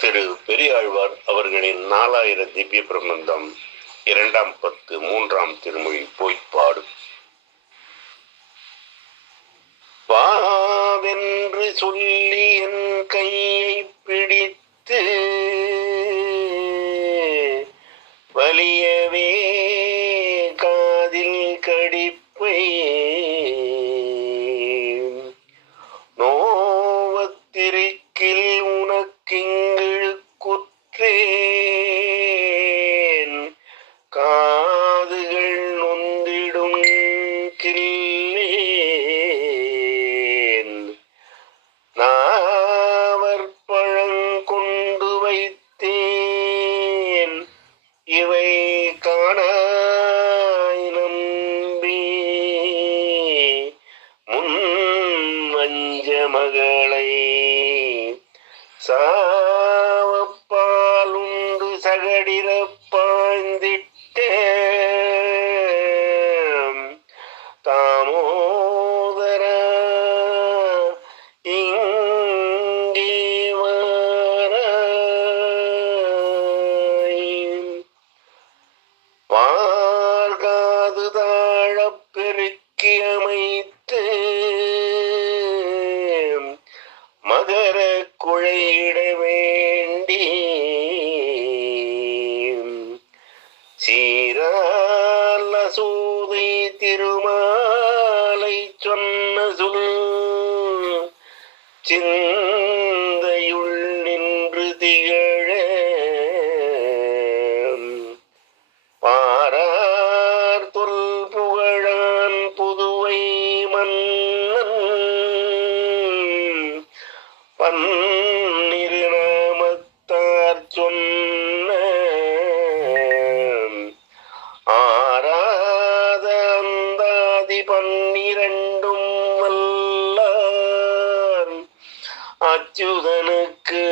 திரு பெரியாழ்வார் அவர்களின் நாலாயிர திவ்ய பிரபந்தம் இரண்டாம் பத்து மூன்றாம் திருமொழி போய்ப்பாடு. பாவென்று சொல்லி என் கையை பிடித்து வலியவே காதில் கடிப்பை இவை காணாய் நம்பி முன் மஞ்ச மகளை சா குழையிட வேண்டி சீரால சூதை திருமாலை சொன்ன சொல் சிந்தையுள் நின்று திகழ பாரார் தொல் புகழான் புதுவை மன்னன் பன் பன்னிரண்டும் வல்லார். அச்சுதனுக்கு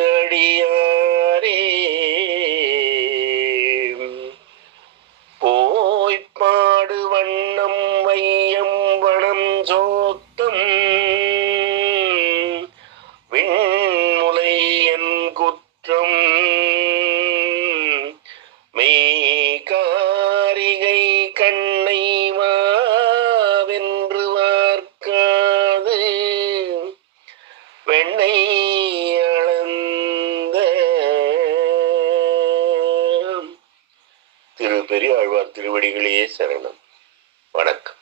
திரு பெரியாழ்வார் திருவடிகளையே சரணம். வணக்கம்.